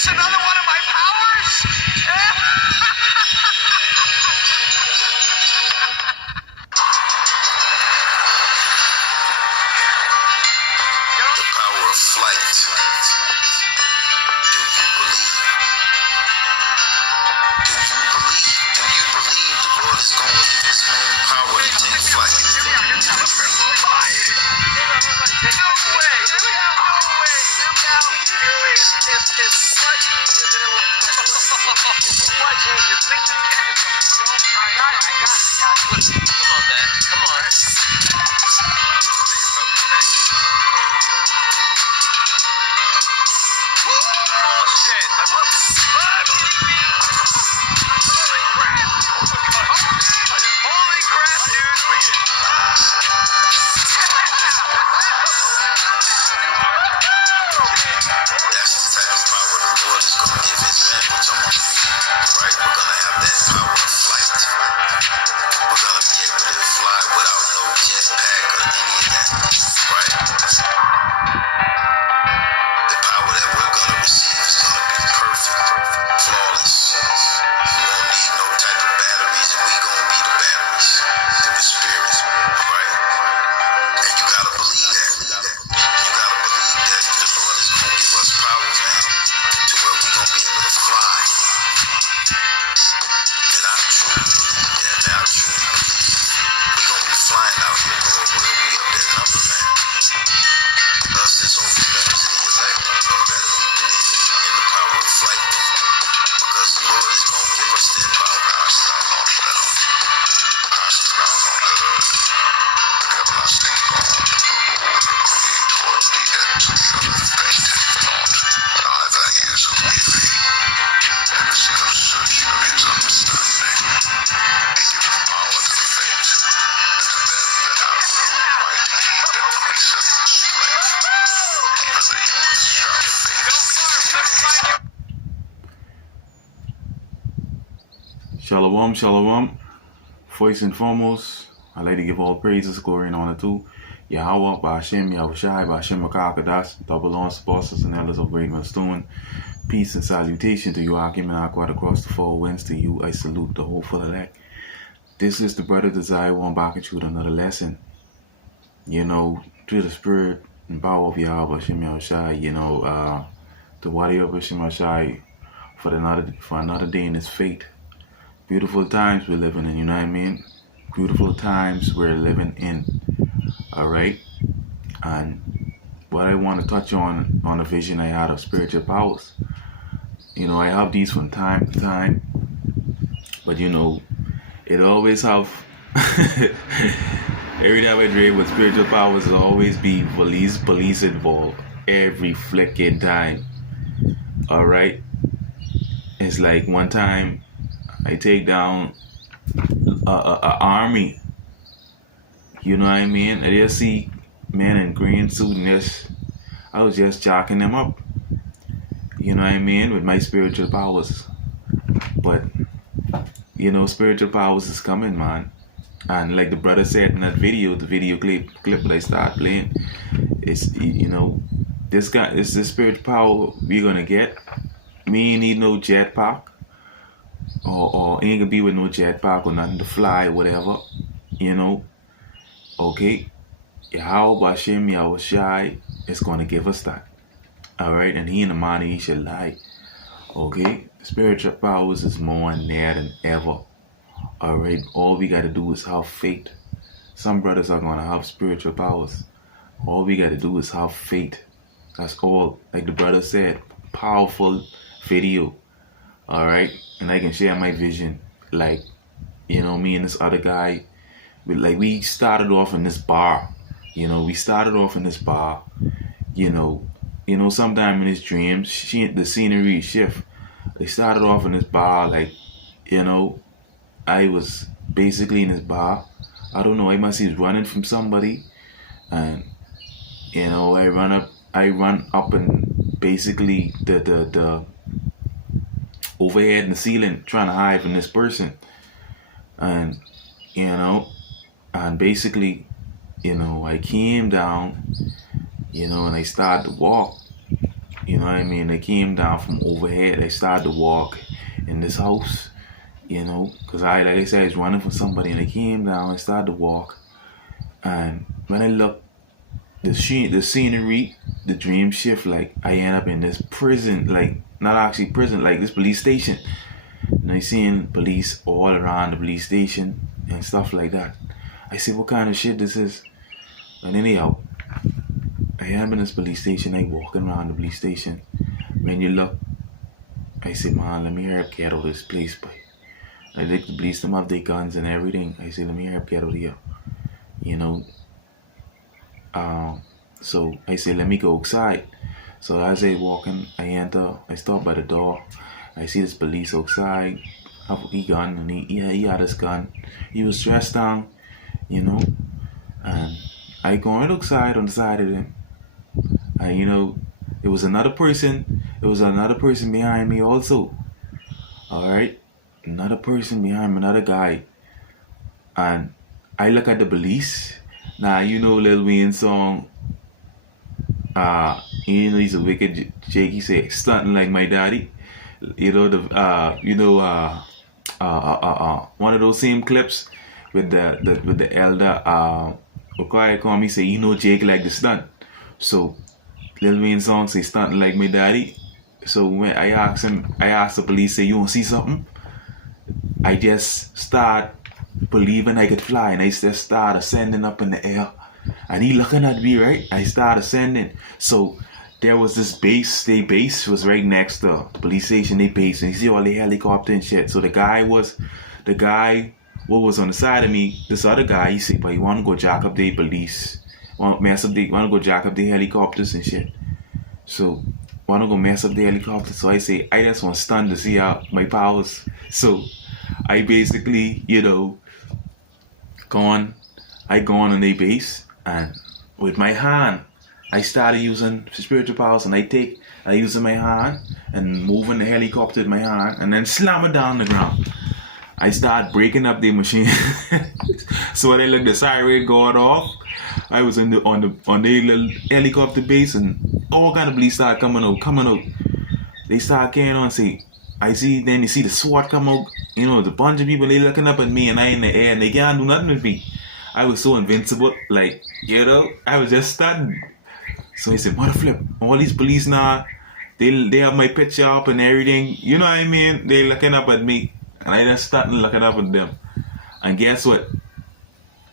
this another one of my powers? The power of flight. Do you believe? Do you believe? Do you believe the Lord is going to give his man power to take flight? Come on, man. Come on. Bullshit. Holy crap, That's the type of power the Lord is going to give his man, which I'm going to read, right? We're going to have that power of flight. We're going to be able to fly without no jetpack or any of that, right? The power that we're going to receive is going to be perfect, flawless. We won't need no type of batteries, and we're going to be the batteries through the Spirit, right? And you got to believe that. You got to believe that the Lord is going to give us power, man, to where we're going to be able to fly. And I truly believe that, man. I truly believe we're going to be flying out here, Lord, will we up that number, man. Us as holy members of the elect, we better be believing in the power of flight, because the Lord is going to give us that power. Cast down on hell, cast down on earth, the everlasting God, the Lord, the Creator of the ends of the earth, fainteth not, neither is weary. There is no searching of his understanding. He giveth power to the faint, and to them that have no might he increaseth strength. Even the youth shall faint and be weary. Shalom, shalom. First and foremost, I'd like to give all praises, glory, and honor to Yahweh, Ba'ashem, Yahushai, Ba'ashem, Makakadash, double on sponsors and elders of Great Millstone. Peace and salutation to you, Akim and Aquat across the four winds. To you, I salute the hopeful elect. This is the brother Desire one back at you with another lesson. You know, through the spirit and power of Yahweh, Ba'ashem, Yahushai, you know, the warrior of Ba'ashem, Yahushai, for another day in his fate. Beautiful times we're living in, you know what I mean? Beautiful times we're living in, all right? And what I want to touch on a vision I had of spiritual powers. You know, I have these from time to time, but you know, it always have, every time I dream with spiritual powers, it'll always be police involved, every flicking time, all right? It's like one time, I take down a army. You know what I mean? I just see men in green suit and I was just jacking them up. You know what I mean? With my spiritual powers. But, you know, spiritual powers is coming, man. And like the brother said in that video, the video clip that I start playing, it's, you know, this spiritual power we're gonna get. Me ain't need no jetpack. Or ain't gonna be with no jetpack or nothing to fly, whatever, you know. Okay, Yahweh Ba'ashem Yahushai is gonna give us that. Alright, and he in the money he should lie. Okay, spiritual powers is more in there than ever. Alright, all we gotta do is have faith. Some brothers are gonna have spiritual powers. All we gotta do is have faith. That's all. Like the brother said, powerful video. Alright, and I can share my vision. Like, you know, me and this other guy, we started off in this bar. You know, you know, sometime in his dreams, the scenery shift. They started off in this bar, like, you know, I was basically in this bar. I don't know, I must be running from somebody. And, you know, I run up and basically the overhead in the ceiling trying to hide from this person. And, you know, and basically, you know, I came down, you know, and I started to walk, You know what I mean? They came down from overhead. They started to walk in this house, you know, because like I said, I was running from somebody, and they came down and started to walk. And when I looked, the scenery, the dream shift, like I end up in this prison, like not actually prison, like this police station. And I seeing police all around the police station and stuff like that. I say, what kind of shit this is? And anyhow, I am in this police station. I walking around the police station. When you look, I say, man, let me help get out of this place, boy. I like the police, them have their guns and everything. I say, let me help get out of here. You know. So I say, let me go outside. So as I walking, I enter. I stop by the door. I see this police outside. He gun, and he had his gun. He was dressed down, you know. And I going outside on the side of him. And you know, it was another person. It was another person behind me also. Alright? Another person behind me, another guy. And I look at the police. Now, you know Lil Wayne's song. You know, he's a wicked Jake. He say, stunting like my daddy. You know, one of those same clips with the elder, Okoye call me, say, you know Jake like the stunt. So Lil Wayne's song say stunting like my daddy. So when I asked the police, say, you want to see something? I just start believing I could fly, and I just start ascending up in the air. And he looking at me, right? I start ascending. So there was this base, their base was right next to the police station, they base, and you see all the helicopter and shit. So the guy what was on the side of me, this other guy, he said, but you want to go jack up the police, want to go jack up the helicopters and shit. So want to go mess up the helicopter. So I say, I just want to stun to see out my powers. So I basically, you know, gone on their base, and with my hand, I started using spiritual powers, and I using my hand and moving the helicopter with my hand, and then slam it down the ground. I start breaking up the machine. So when I look the siren going off, I was on the little helicopter base, and all kind of police start coming out. They start carrying on, say, then you see the SWAT come out, you know, the bunch of people, they looking up at me, and I in the air, and they can't do nothing with me. I was so invincible, like, you know, I was just stunned. So I said, mother flip, all these police now, they have my picture up and everything, you know what I mean? They looking up at me, and I just started looking up at them. And guess what?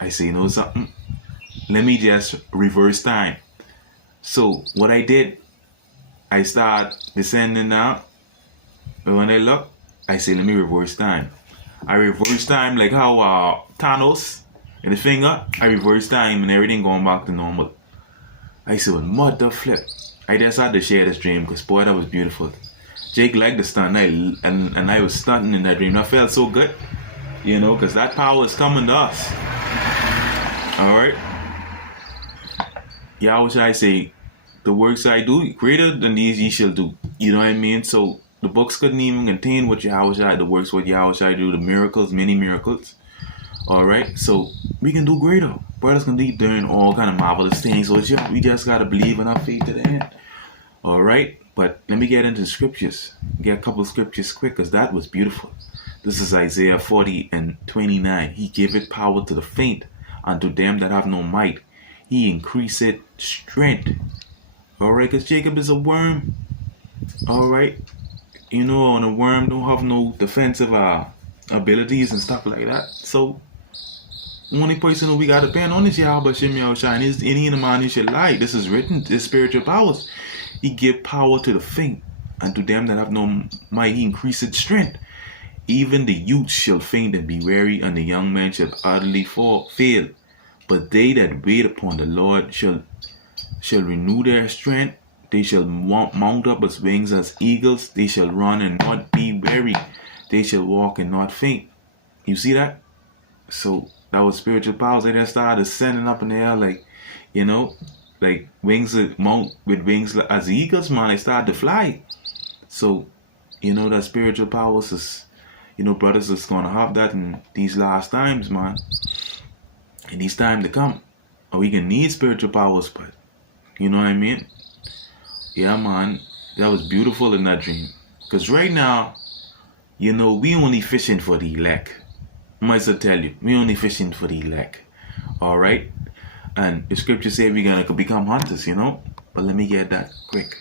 I say, you know something? Let me just reverse time. So what I did, I start descending now. But when I look, I say, let me reverse time. I reverse time like how Thanos in the finger, I reverse time and everything going back to normal. I said, well, mother flip. I just had to share this dream because, boy, that was beautiful. Jake liked the stunt, and I was stunting in that dream. I felt so good, you know, because that power is coming to us. All right? Yeah, what should I say? The works I do, greater than these ye shall do. You know what I mean? So the books couldn't even contain what Yahushua, the works what Yahushua do, the miracles, many miracles. All right, so we can do greater. Brothers can be doing all kind of marvelous things. So we just gotta believe in our faith to the end. All right, but let me get into the scriptures. Get a couple of scriptures quick, because that was beautiful. This is Isaiah 40:29. He giveth power to the faint, and to them that have no might, he increaseth strength. All right, because Jacob is a worm. All right, you know, and a worm don't have no defensive abilities and stuff like that. So only person who we got to depend on is Yahweh Shem Yahushua, and any man who should lie. This is written, this spiritual powers. He give power to the faint, and to them that have no might, he increaseth strength. Even the youth shall faint and be weary, and the young men shall utterly fail. But they that wait upon the Lord shall renew their strength. They shall mount up as wings as eagles. They shall run and not be weary. They shall walk and not faint. You see that? So that was spiritual powers. They just started ascending up in the air, like, you know, like wings with wings as eagles, man. They started to fly. So, you know, that spiritual powers is, you know, brothers is gonna have that in these last times, man. In these times to come. Or we can need spiritual powers, but you know what I mean? Yeah, man. That was beautiful in that dream. Because right now, you know, we only fishing for the elect. I might as well tell you, we only fishing for the elect. Alright? And the scripture say we're gonna become hunters, you know? But let me get that quick.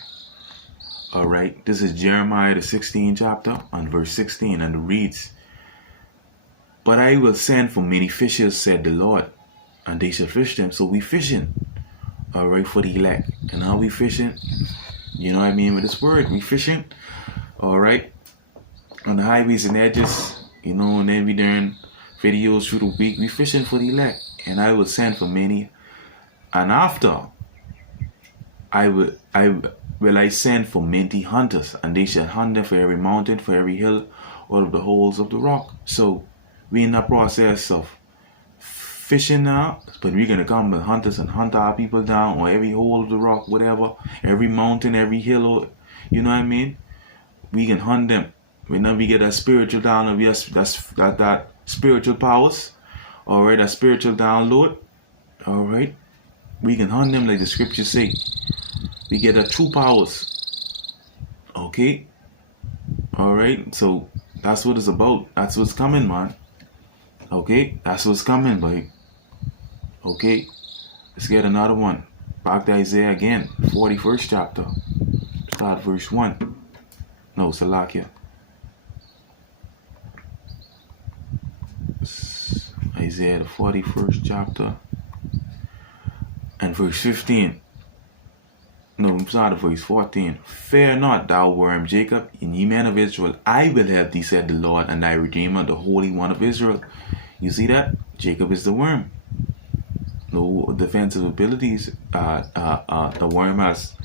Alright, this is Jeremiah the 16th chapter and verse 16, and it reads, "But I will send for many fishers, said the Lord, and they shall fish them." So we fishing, alright, for the elect. And how we fishing? You know what I mean with this word? We fishing, alright, on the highways and edges, you know, and then we doing videos through the week. We fishing for the elect. And I will send for many. And after, I will send for many hunters, and they shall hunt them for every mountain, for every hill, out of the holes of the rock. So we in the process of fishing now, but we're gonna come with hunters and hunt our people down, or every hole of the rock, whatever, every mountain, every hill, or, you know what I mean? We can hunt them. Whenever we get that spiritual down, that spiritual powers, alright, that spiritual download, alright, we can hunt them like the scriptures say. We get the true powers. Okay? Alright, so that's what it's about. That's what's coming, man. Okay? That's what's coming, boy. Okay? Let's get another one. Back to Isaiah again, 41st chapter. Start verse 1. No, Salakia. Isaiah the 41st chapter and verse 15. No, I'm sorry, verse 14. "Fear not, thou worm Jacob, and ye men of Israel, I will help thee, said the Lord, and thy Redeemer, the Holy One of Israel." You see that? Jacob is the worm. No defensive abilities. The worm has,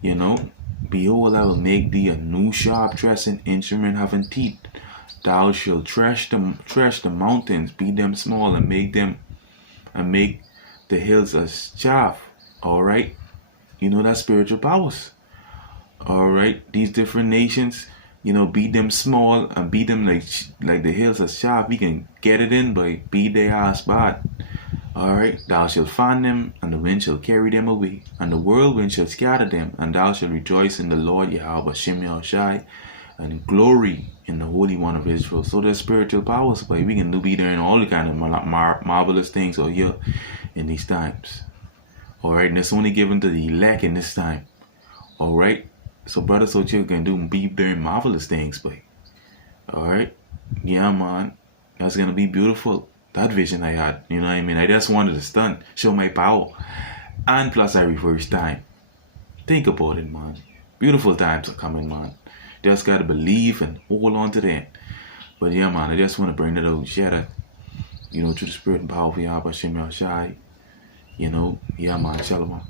you know, "Behold, I will make thee a new sharp threshing instrument having teeth. Thou shalt thresh the mountains, beat them small, and make the hills as chaff." Alright? You know that spiritual powers. Alright? These different nations, you know, beat them small and beat them like the hills as chaff. We can get it in by beat their ass bad. Alright? "Thou shalt fan them, and the wind shall carry them away, and the whirlwind shall scatter them, and thou shalt rejoice in the Lord Yahweh Shem Yahushai, and glory in the Holy One of Israel." So there's spiritual powers, but we can be doing all the kind of marvelous things out here in these times. Alright, and it's only given to the elect in this time. Alright, so brothers out here can be doing marvelous things, but alright, yeah, man, that's gonna be beautiful. That vision I had, you know what I mean? I just wanted to stunt, show my power, and plus I reverse time. Think about it, man. Beautiful times are coming, man. Just gotta believe and hold on to that. But yeah, man, I just want to bring that out, share that, you know, through the spirit and power of Yahweh Shem Yahushai. You know, yeah, man, shalom.